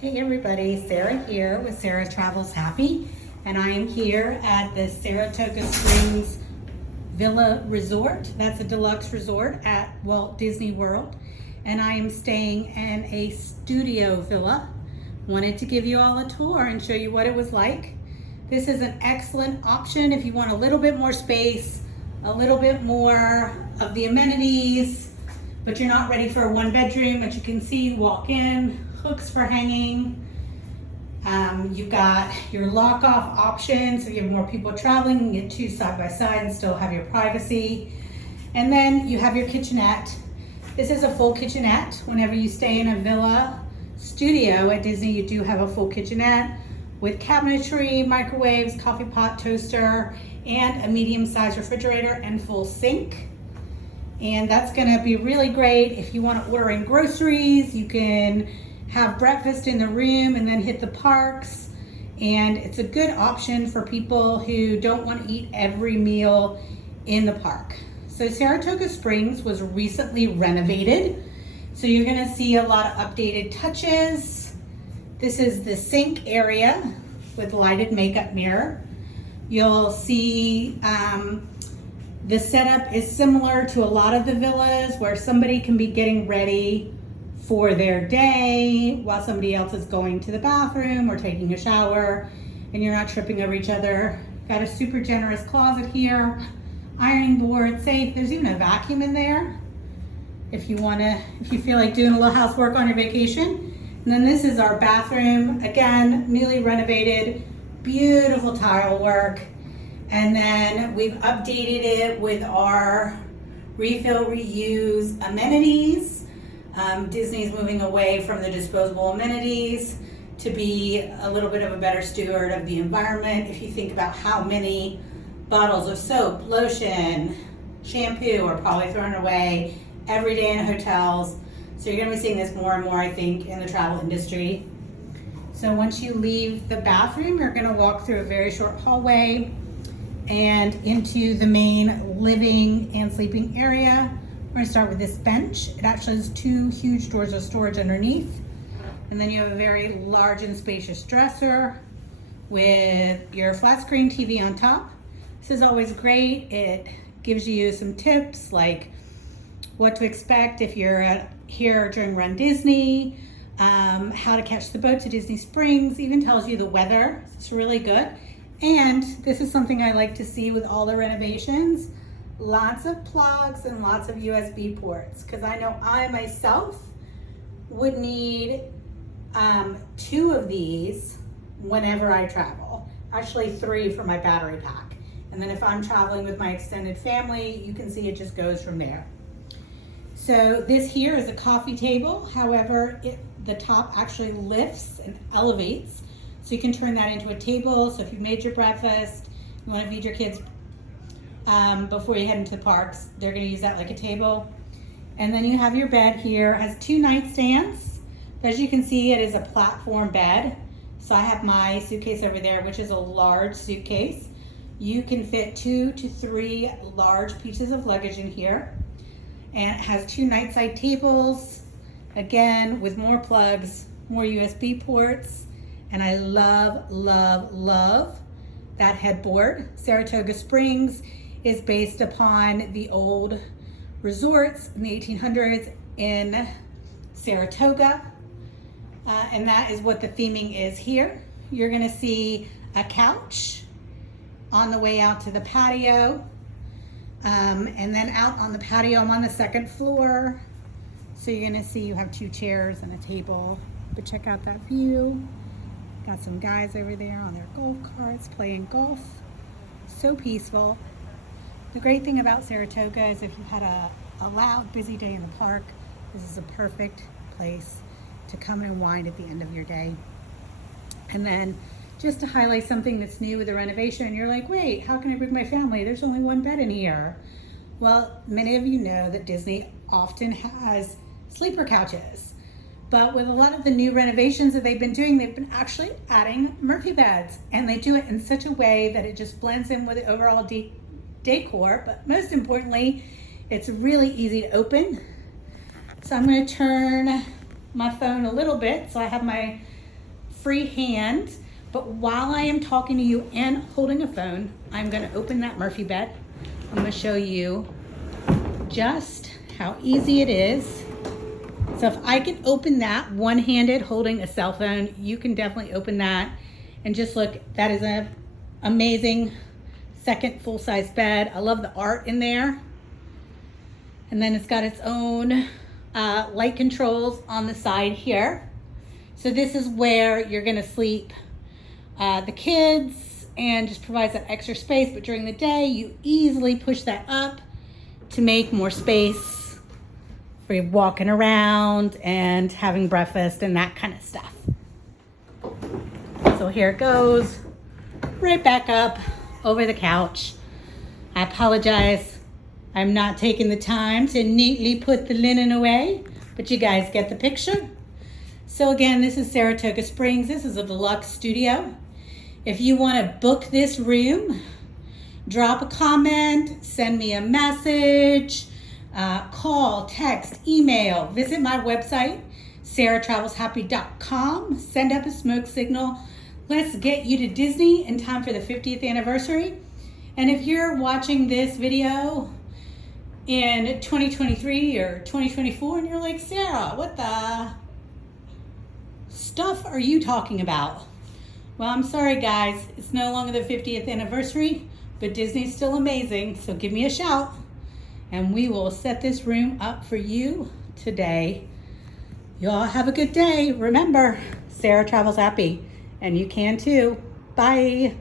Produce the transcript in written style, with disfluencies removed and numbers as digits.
Hey everybody, Sarah here with Sarah Travels Happy, and I am here at the Saratoga Springs Villa Resort. That's a deluxe resort at Walt Disney World, and I am staying in a studio villa. Wanted to give you all a tour and show you what it was like. This is an excellent option if you want a little bit more space, a little bit more of the amenities, but you're not ready for a one bedroom. As you can see, walk in, hooks for hanging. You've got your lock off option, so if you have more people traveling, you can get two side by side and still have your privacy. And then you have your kitchenette. This is a full kitchenette. Whenever you stay in a villa studio at Disney, you do have a full kitchenette with cabinetry, microwaves, coffee pot, toaster, and a medium-sized refrigerator and full sink. And that's gonna be really great if you wanna order in groceries. You can have breakfast in the room and then hit the parks. And it's a good option for people who don't want to eat every meal in the park. So Saratoga Springs was recently renovated. So you're gonna see a lot of updated touches. This is the sink area with lighted makeup mirror. You'll see the setup is similar to a lot of the villas where somebody can be getting ready for their day while somebody else is going to the bathroom or taking a shower, and you're not tripping over each other. Got a super generous closet here, ironing board, safe. There's even a vacuum in there if you feel like doing a little housework on your vacation. And then this is our bathroom, again, newly renovated, beautiful tile work. And then we've updated it with our refill, reuse amenities. Disney's moving away from the disposable amenities to be a little bit of a better steward of the environment. If you think about how many bottles of soap, lotion, shampoo are probably thrown away every day in hotels. So you're gonna be seeing this more and more, I think, in the travel industry. So once you leave the bathroom, you're gonna walk through a very short hallway and into the main living and sleeping area. We're gonna start with this bench. It actually has two huge doors of storage underneath. And then you have a very large and spacious dresser with your flat screen TV on top. This is always great. It gives you some tips like what to expect if you're here during Run Disney, how to catch the boat to Disney Springs, even tells you the weather. It's really good. And this is something I like to see with all the renovations. Lots of plugs and lots of USB ports, because I know I myself would need 2 of these whenever I travel. Actually 3 for my battery pack. And then if I'm traveling with my extended family, you can see it just goes from there. So this here is a coffee table. However, the top actually lifts and elevates. So you can turn that into a table. So if you've made your breakfast, you want to feed your kids before you head into the parks, they're going to use that like a table. And then you have your bed here. It has 2 nightstands. As you can see, it is a platform bed. So I have my suitcase over there, which is a large suitcase. You can fit 2 to 3 large pieces of luggage in here. And it has 2 nightside tables, again, with more plugs, more USB ports. And I love, love, love that headboard. Saratoga Springs is based upon the old resorts in the 1800s in Saratoga. And that is what the theming is here. You're gonna see a couch on the way out to the patio. And then out on the patio, I'm on the 2nd floor. So you're gonna see you have 2 chairs and a table. But check out that view. Got some guys over there on their golf carts playing golf. So peaceful. The great thing about Saratoga is if you had a loud, busy day in the park, this is a perfect place to come and unwind at the end of your day. And then just to highlight something that's new with the renovation, you're like, wait, how can I bring my family? There's only 1 bed in here. Well, many of you know that Disney often has sleeper couches. But with a lot of the new renovations that they've been doing, they've been actually adding Murphy beds. And they do it in such a way that it just blends in with the overall decor. But most importantly, it's really easy to open. So I'm going to turn my phone a little bit. So I have my free hand, but while I am talking to you and holding a phone, I'm gonna open that Murphy bed. I'm gonna show you just how easy it is. So if I can open that one-handed holding a cell phone, you can definitely open that. And just look, that is an amazing second full-size bed. I love the art in there. And then it's got its own light controls on the side here. So this is where you're gonna sleep the kids and just provides that extra space. But during the day, you easily push that up to make more space for you walking around and having breakfast and that kind of stuff. So here it goes, right back up over the couch. I apologize, I'm not taking the time to neatly put the linen away, but you guys get the picture. So again, this is Saratoga Springs. This is a deluxe studio. If you want to book this room, drop a comment, send me a message, call, text, email, visit my website, sarahtravelshappy.com, send up a smoke signal. Let's get you to Disney in time for the 50th anniversary. And if you're watching this video in 2023 or 2024 and you're like, Sarah, what the stuff are you talking about? Well, I'm sorry guys, it's no longer the 50th anniversary, but Disney's still amazing, so give me a shout and we will set this room up for you today. Y'all have a good day. Remember, Sarah travels happy, and you can too. Bye.